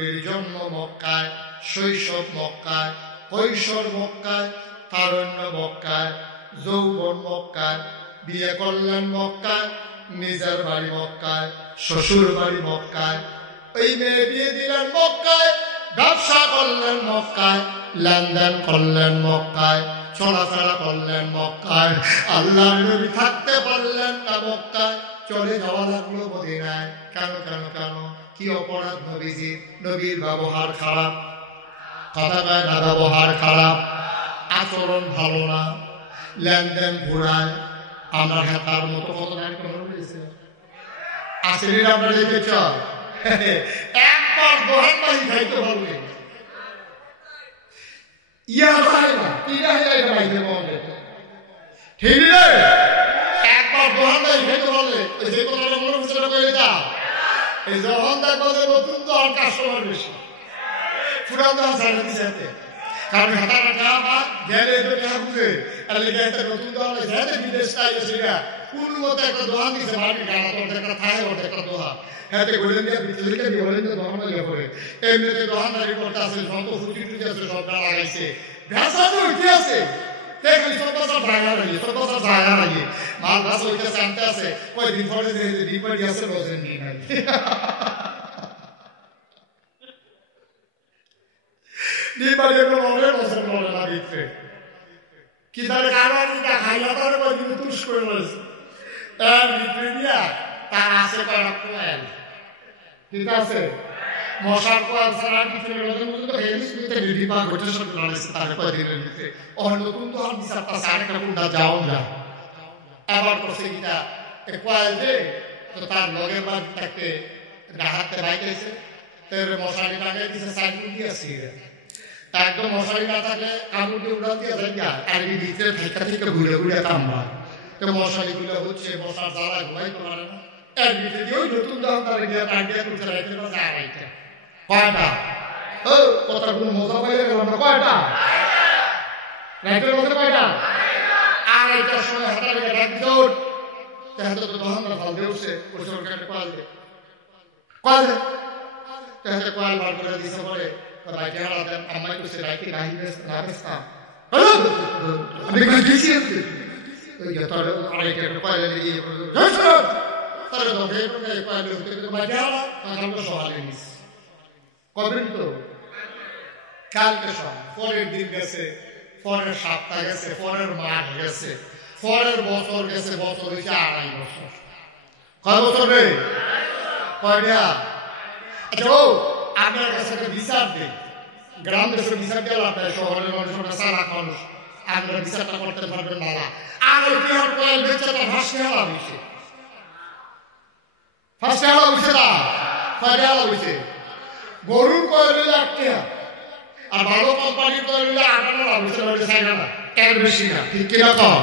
নবীর জন্ম মক্কায়, শৈশব মক্কায়, কৈশোর মক্কায়, তারুণ্য মক্কায়, যৌবন মক্কায়, বিয়ে করলেন মক্কায়, নিজের বাড়ি মক্কায়, শ্বশুর বাড়ি মক্কায়, ওই মেয়ে বিয়ে দিলেন মক্কায়, ব্যবসা করলেন মক্কায়, লেনদেন করলেন মক্কায়, চলাফেরা করলেন মক্কায়। আল্লাহর নবী থাকতে পারলেন না মক্কায়, চলে যাওয়া লাগলো মদিনায়। কেন কেন কেন? কি অপরাধ নবীজির? নবীর ব্যবহার খারাপ, কথা কয় না, ব্যবহার খারাপ, আচরণ ভালো না, লেনদেন ঘুরায়। আমরা হেতার মতো কত আসলে আমরা দেখেছ একবার দোহান বাড়ি খাইতে পারবে একবার দোহান বাড়ি খাইতে পারলে যে কথাটা মনে হচ্ছে বলে দাও। এই যখন দেখবো যে নতুন তো আর কাস্টমার বেশি, পুরান দোকান ছাড়া দিচ্ছে। কারণ হাতাটা টাকা গেলে টাকা বুঝে নতুন দোকান বিদেশ চাইলে কোন মতো একটা দোকান দিচ্ছে বাড়ি গাড়া একটা থায় একটা দোকান হাতে গোলেন দিয়ে ভিতরে দিয়ে বলেন যে দোকান লাগিয়ে পড়ে এমনিতে দোকানদারি করতে আছে, যত ফুটি টুটি আছে সব গাড়া লাগাইছে, ভ্যাসা তো উঠে আছে। মাল ভাষা হইতেছে আনতে আছে, কয়েকদিন পরে ডিপার্টি আছে রোজেন কি তার কারণটা খাইয়া তার কয়েকদিন তুষ করে রয়েছে তার ভিতরে দিয়া তার আছে কয়েকটা কোয়েল, ঠিক আছে, মশার কোয়াল ছাড়া ভিতরে ডিপা ঘটে সব লড়াইছে তার কয়েকদিনের ভিতরে। অন্য কিন্তু আর বিচারটা সাড়ে কাকুনটা যাও না আবার করছে কিনা কোয়াল যে তো তার লগের বাদ থাকতে হাতে বাইকেছে মশারি টাঙাই দিচ্ছে সাইকেল দিয়েছি একদম মশারি না থাকলে কাপড় দিয়ে উড়া দিয়ে যায় গা আর ভিতরে থাকা থেকে ঘুরে ঘুরে কামড়া তো মশারি গুলো হচ্ছে মশার জ্বালা ঘুমাইতে পারে না। এর ভিতরে দিয়ে ওই নতুন দোকানদারে গিয়ে টাঙ্গিয়ে তুলতে রাখতে পারছে আড়াইটা কয়টা ও কথার কোনো মজা পাইলে আমরা কয়টা রাইতের মধ্যে কয়টা আড়াইটার সময় হাঁটা লেগে ডাক দৌড় তাহলে তো দোকানদার ফাল দিয়ে উঠছে ওই সরকারটা কয়াল দে তাহলে কয়াল বার করে দিছে পরে রাইতে হারা দেন আমায় করছে রাইতে গাহি না বেসতাম আমি গাহি দিয়েছি ওই তোর আড়াইটা কয়াল দিয়ে তাহলে তো ভেবে কয়াল হতে বাজে হারা আমরা সহালে নিস কবে তো কালকে সব পরের দিন গেছে, পরের সপ্তাহ গেছে, পরের মাস গেছে, পরের বছর গেছে, বছর হয়েছে 2.5 বছর। কয় বছর রে? কয়টা? আচ্ছা ও আপনার কাছে একটা বিচার দিন, গ্রাম দেশের বিচার দিয়ে আপনার শহরের মানুষ সারা মানুষ আপনারা বিচারটা করতে পারবেন না। আর ওই কি আর কয়েল বেচাটা ভাসতে হারা হয়েছে, ফার্স্টে হারা হয়েছে না কয়টা হারা হয়েছে? গরুর কয়েল হইলে 1 টাকা আর ভালো কোম্পানির কয়েল হইলে 8 আনা হয়েছে, না এর বেশি না, ঠিক কিনা কম?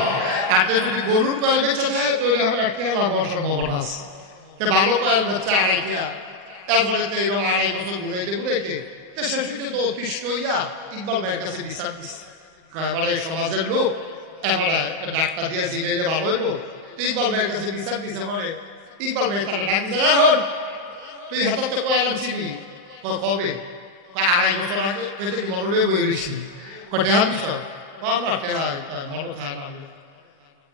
আর যদি গরুর কয়েল বেচে দেয় তাহলে আমার 1 টাকা লাভ হওয়ার সম্ভাবনা আছে। ভালো কয়েল হচ্ছে 2.5 টাকা, তারপরে তো এরকম 2.5 বছর ঘুরাইতে ঘুরাইতে শেষে তো অতিষ্ঠ হইয়া ইকবাল ভাইয়ের কাছে বিচার দিচ্ছে। সমাজের লোক এবারে ডাক্তার দিয়ে জিরে ভালো হইব, ইকবাল ভাইয়ের কাছে বিচার দিচ্ছে। মানে ইকবাল ভাই তারা ডাক দিচ্ছে, এখন তুই হাতে কয়েল ছিবি কবে? 2.5 বছর আগে মরলে বইছি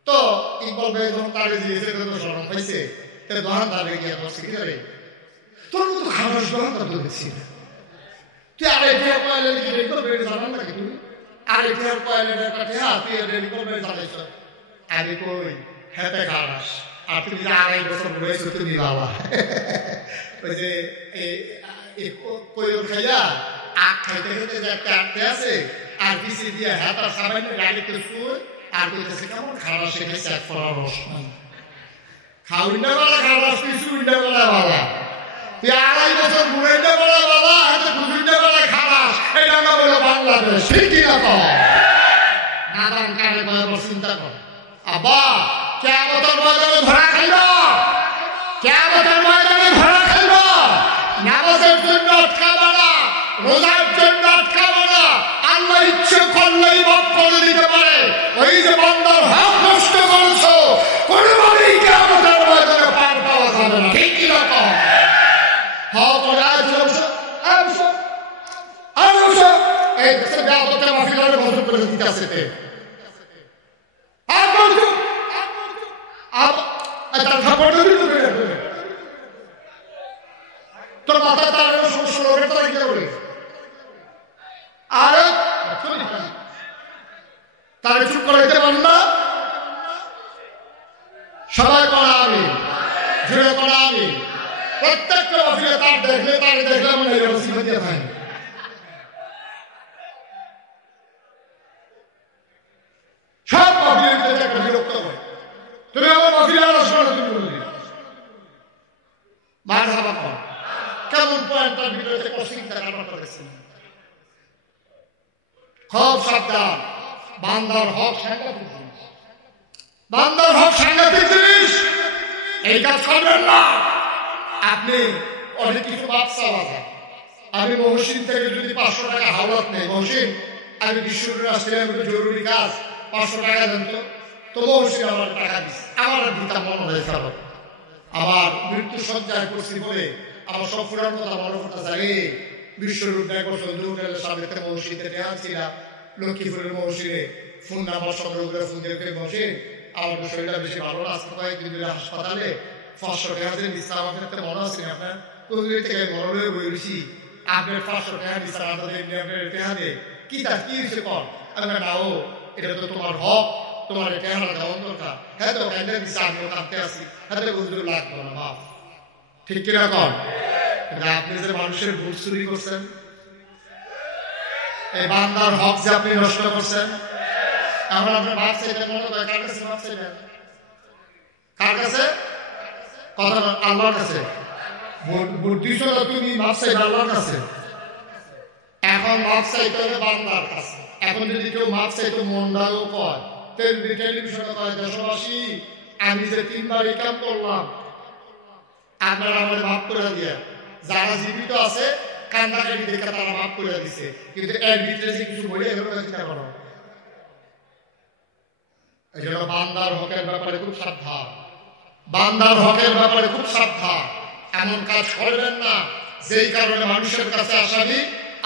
তো ইকবাল ভাই যখন তারে দিয়েছে স্মরণ পাইছে দোকান তারে গিয়ে বসে কি রে তোর মতো খাবার দোকান দেখছি না, তুই আরেকটা কয়েল জানান নাকি? তুমি আরেকটা কয়েলের তুই জানাইছ আমি কই হেতে খারাস আর তুমি 2.5 বছর বয়স তুমি বাবা ওই যে কইল খাইয়া আখ খাইতে খাইতে যে একটা আটতে আছে আর পিছিয়ে দিয়ে হাতার সামান্য গাড়িতে শুয়ে আর কইতেছে কেমন খারাপ শেখাইছে এক ফোড়া রস খাউন্ডা বেলা খারাপ পিছু উন্ডা বেলা বাবা তুই 2.5 বছর ঘুরাইতে বেলা বাবা হাতে ঘুরুন্ডা বেলা খারাপ এটা না বলে বাংলাদেশ ঠিক না তো নাদান কানে বড় চিন্তা কর আবা কিয়ামতের ময়দানে ধরা খাইল, কিয়ামতের ময়দানে ধরা খাইল। নামাজের জন্য আটকাবে না, রোজার জন্য আটকাবে না, আল্লাহ ইচ্ছে করলেই মাফ করে দিতে পারে। ওই যে বান্দার হক নষ্ট করেছো কোনোভাবেই কিয়ামতের ময়দানে পার পাওয়া যাবে না, ঠিক কি না? হক এই দেশে ব্যাপকটা মাফিলারে মজুর করে দিতে আছে আর বলছো তার খাবার ধরে তোর মাথা তার সমস্যা লোকের তারা কি করে আর তার চুপ করে দিতে পারেন না সবাই করা আমি জুড়ে করা আমি প্রত্যেকটা মাফিলা তার দেখলে মনে হয় দিয়ে থাকে সব মাফিলার ভিতরে একটা বিরক্ত হয় তুমি আমার মাফিলা আলোচনা তুমি বললি মার হাবা কর কেমন পয়েন্টটার ভিতরে অসুবিধা কারণ করেছেন খুব সাবধান বান্দার হক সাংঘাতিক জিনিস বান্দার হক সাংঘাতিক জিনিস এই কাজ করবেন না আপনি অনেক কিছু বাচ্চা বাজা আমি মহসিন থেকে যদি 500 টাকা হাওলাত নেই মহসিন আমি বিশ্বরুর আসলে জরুরি কাজ 500 টাকা দেন তো মহসিন আমার টাকা দিচ্ছে আমার দিতা মনে হয়ে গেল আবার মৃত্যু সজ্জায় করছি বলে আমার সব ফুরার কথা মনে করতে চাই বিশ্বরূপ এক বছর দুর্গের সামনে মহসিনে আনছিলাম লক্ষ্মীপুরের মহসিনে ফোন নাম্বার সংগ্রহ করে ফোন দিয়ে মহসিন আমার শরীরটা বেশি ভালো না আজকে কয়েকদিন ধরে হাসপাতালে 500 টাকা দিয়ে দিচ্ছে আমার ক্ষেত্রে মনে আছে আপনার কোভিড থেকে মনে হয়ে বলেছি আপনার 500 টাকা দিচ্ছে আপনাদের টাকা দিয়ে কি তা কি হয়েছে কর আমি না ও এটা তো তোমার হক তোমার টাকা দেওয়ার দরকার হ্যাঁ তো কেন্দ্রে দিচ্ছে আমিও কাঁদতে আসি হ্যাঁ বুঝতে লাগতো না মাফ ঠিক কিনা কর আপনি যে মানুষের ভোট চুরি করছেন এই বান্দার হক যে আপনি নষ্ট করছেন এখন আপনার ভাব চাইবেন মনে করে কার কাছে ভাব চাইবেন কার কাছে কথা আল্লাহর কাছে ভোট দিছ না তুমি ভাব চাইবে আল্লাহর কাছে এখন ভাব চাইতে হবে বান্দার কাছে এখন যদি কেউ ভাব চাইতো মন্ডাও কয় টেলিভিশনে কয় দেশবাসী আমি যে 3 বার কাম করলাম আপনারা আমাদের মাফ করে দিয়ে যারা জীবিত আছে কান্দাকাটি দেখে তারা মাফ করে দিছে কিন্তু এর ভিতরে যে কিছু বলে এগুলো চিন্তা করো এই জন্য বান্দার হকের ব্যাপারে খুব সাবধান বান্দার হকের ব্যাপারে খুব সাবধান এমন কাজ করবেন না যেই কারণে মানুষের কাছে আসামি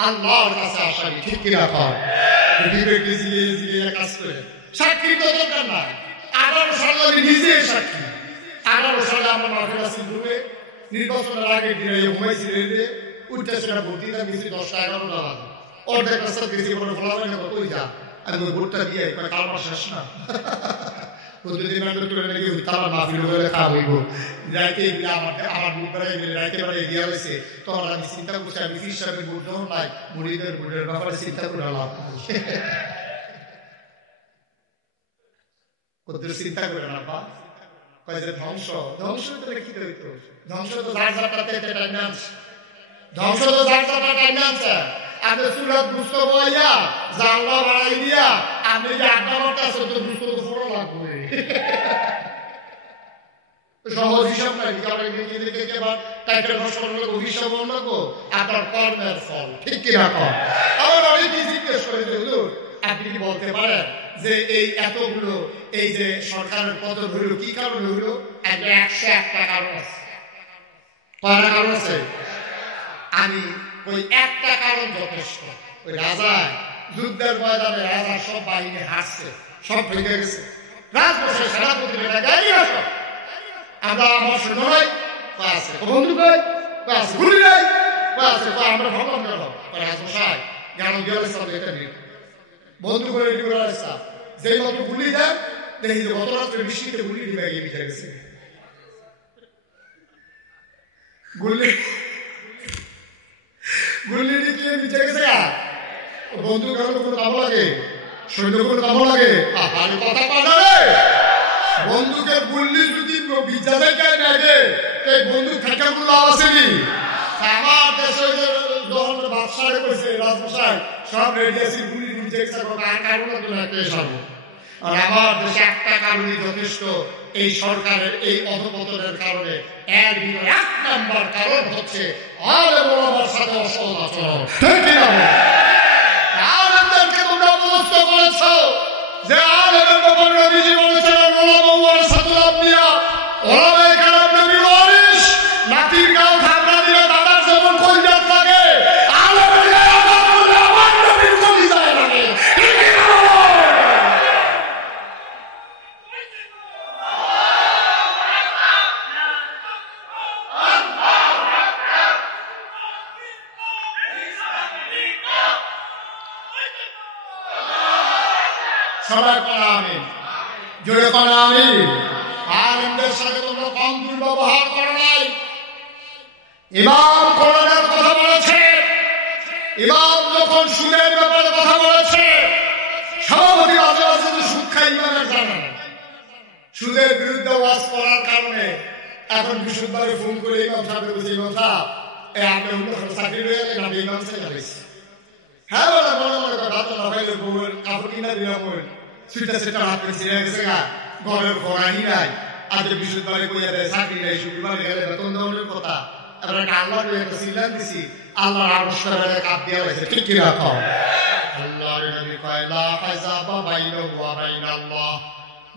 আল্লাহর কাছে আসামি ঠিক কিনা কর বিবেক জিলিয়ে কাজ করে সাক্ষী তো দরকার না 18 সালে আমি নিজে সাক্ষী 18 সালে আমার মাফিলা সিন্ধুকে নির্বাচনের আগে দিনে ঘুমাইছিলেন উঠতে সেটা ভোট দিতে গেছি 10টা 11টা বাজে অর্ধেক রাস্তা গেছি বলে ফলাফল নেবো কই যা আমি ভোটটা দিয়ে কারবার শেষ না প্রতিদিন আমি তুলে নাকি তারা মাফিল হয়ে খাওয়া হইব রাইতে আমার ভোট বেড়াই গেলে রাইতে বেড়াই গিয়ে হয়েছে তখন আমি চিন্তা করছি আমি ফির সাহেবের ভোট দেওয়া নাই মুড়িদের ভোটের ব্যাপারে চিন্তা করে লাভ ওদের চিন্তা করে না বা ধ্বংস ধ্বংস কি হইতো ধ্বংস তো যার যাত্রাতে টাইম আনছে ধ্বংস তো যার যাত্রা টাইম আনছে আপনি সুরত বুঝত বইয়া জানলা বাড়াই দিয়া আপনি যে 8 নম্বরটা আছে তো বুঝতে তো পুরো লাগবে সহজ হিসাব নাই কারণ নিজেকে কেবল টাইটেল ঘোষণা করলে হিসাব লাগবো আপনার কর্মের ফল ঠিক কিনা কর আমার অনেকে জিজ্ঞেস করে হুজুর আপনি কি বলতে পারেন যে এই এতগুলো এই যে সরকারের পতন হইল কি কারণে হইল 101টা কারণ আছে কয়টা কারণ আছে আমি ওই একটা কারণ যথেষ্ট ওই রাজা যুদ্ধের ময়দানে রাজা সব বাহিনী হাসছে সব ভেঙে গেছে রাজবংশের সেনাপতি গাড়ি আসো আমরা আমার সৈন্য নাই আছে বন্ধু ভাই আছে গুলি নাই আছে আমরা ভ্রমণ করো রাজমশাই জ্ঞান গেলে সব এটা নিয়ে বন্ধু করে আসা যেই মতো গুলি দেন দেখি যে গত রাত্রে বৃষ্টিতে গুলি দিবে গিয়ে বিঠে গেছে গুলি গুলি দিয়ে বিঠে গেছে বন্ধু কারণ কোনো কাম লাগে সৈন্য কোনো কাম লাগে আমি কথা পাঠাবে বন্ধুকে গুলি যদি বিদ্যালয় কেন আগে এই বন্ধু থাকা গুলো আসেনি আমার দেশে যখন বাদশাহ করেছে রাজমশাই সব রেডি আছে গুলি বিঠে গেছে কারণ তো না কে সারবো আর আমার দেশে একটা কারণই যথেষ্ট এই সরকারের এই অধপতনের কারণে এর ভিতরে 1 নাম্বার কারণ হচ্ছে আলেমের সাথে অসৎ আচরণ ঠিক কি না আলেমদেরকে তোমরা অবস্থ করেছো যে আলেমের ব্যাপারে নবীজি বলেছেন ওলামা ওয়ারাসাতুল আম্বিয়া ওলামায়ে কেরাম নবীর ওয়ারিস নাতির গাও থাবড়া দিলে দাদার যেমন কলজাত লাগে আলেমের গাও থাবড়া আমার নবীর সবাই কোন আমিন, জোরে কোন আমিন। আলেমদের সাথে তোমরা কম দুর্ব্যবহার করো নাই। ইমাম কোরআনের কথা বলেছে, ইমাম যখন সুদের ব্যাপারে কথা বলেছে, সভাপতি মাঝে মাঝে তো সুদ খাই ইমামের জানা নেই। সুদের বিরুদ্ধে ওয়াজ করার কারণে এখন বিশুদ্ধভাবে ফোন করে ইমাম সাহেব বলছে, ইমাম সাহেব এই আপনি অন্য চাকরি রয়ে গেলেন, আমি ইমাম সাহেব যাবেছি। হ্যাঁ বলে মনে মনে করে ভাত না পাইলে বউয়ের কাপড় কিনা দিলাম, সুইটা সেটা হাত করে ছিঁড়ে গেছে গা, ঘরের ঘোরানি নাই। আজ বিশুদ্ধভাবে কইয়া দেয় চাকরি নাই, শুক্রবার গেলে বেতন দেওয়ার কথা। এবার একটা আল্লাহ একটা সিলান দিছি, আল্লাহর আড়সটা কাপ দেওয়া হয়েছে, ঠিক কি রাখো। আল্লাহর নবী কয় লা হাযাবা বাইনাহু ওয়া বাইনাল্লাহ,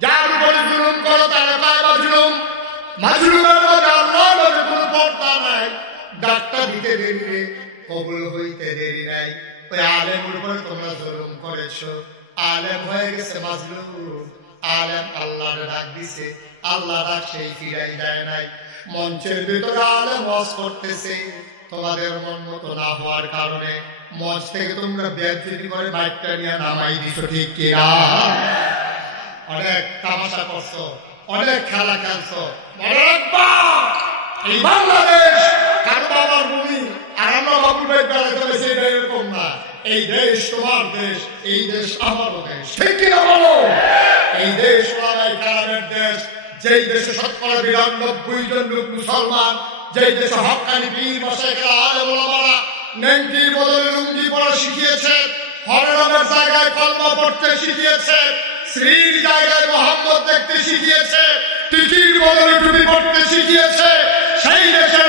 যার উপর জুলুম করো তারা পায় মাজলুম, মাজলুমের মধ্যে আল্লাহর নবী কোনো পর্দা নাই। ডাক্তার দিতে দেরি রে, কবুল হইতে দেরি নাই। ওই আলেমের উপরে তোমরা জুলুম করেছো, আলেম হয়ে গেছে মাজলুম, আলেম আল্লাহর ডাক দিছে, আল্লাহ ডাক সেই ফিরাই দেয় নাই। মঞ্চের ভিতরে আলেম ওয়াজ করতেছে, তোমাদের মন মতো না হওয়ার কারণে মঞ্চ থেকে তোমরা বেয়াদবি করে বাইকটা নিয়ে নামাই দিছো, ঠিক কি না? অনেক তামাশা করছো, অনেক খেলা খেলছো। মনে রাখবা এই বাংলাদেশ কারো বাবার ভূমি, আর আমরা বাবুর ভাই বেড়াতে হয়েছে, এটা এরকম না। এই দেশ তোমার দেশ, এই দেশ আমারও দেশ, ঠিক কিনা বলো? এই দেশ ওলামায়ে কেরামের দেশ, যেই দেশে শতকরা ৯২ জন লোক মুসলমান, যেই দেশে হক্কানি পীর মাশায়েখরা আলেম ওলামারা নেংটির বদলে লুঙ্গি পরা শিখিয়েছে, হরনামের জায়গায় কলমা পড়তে শিখিয়েছে, শ্রীর জায়গায় মোহাম্মদ দেখতে শিখিয়েছে, টিকির বদলে টুপি পড়তে শিখিয়েছে, সেই দেশে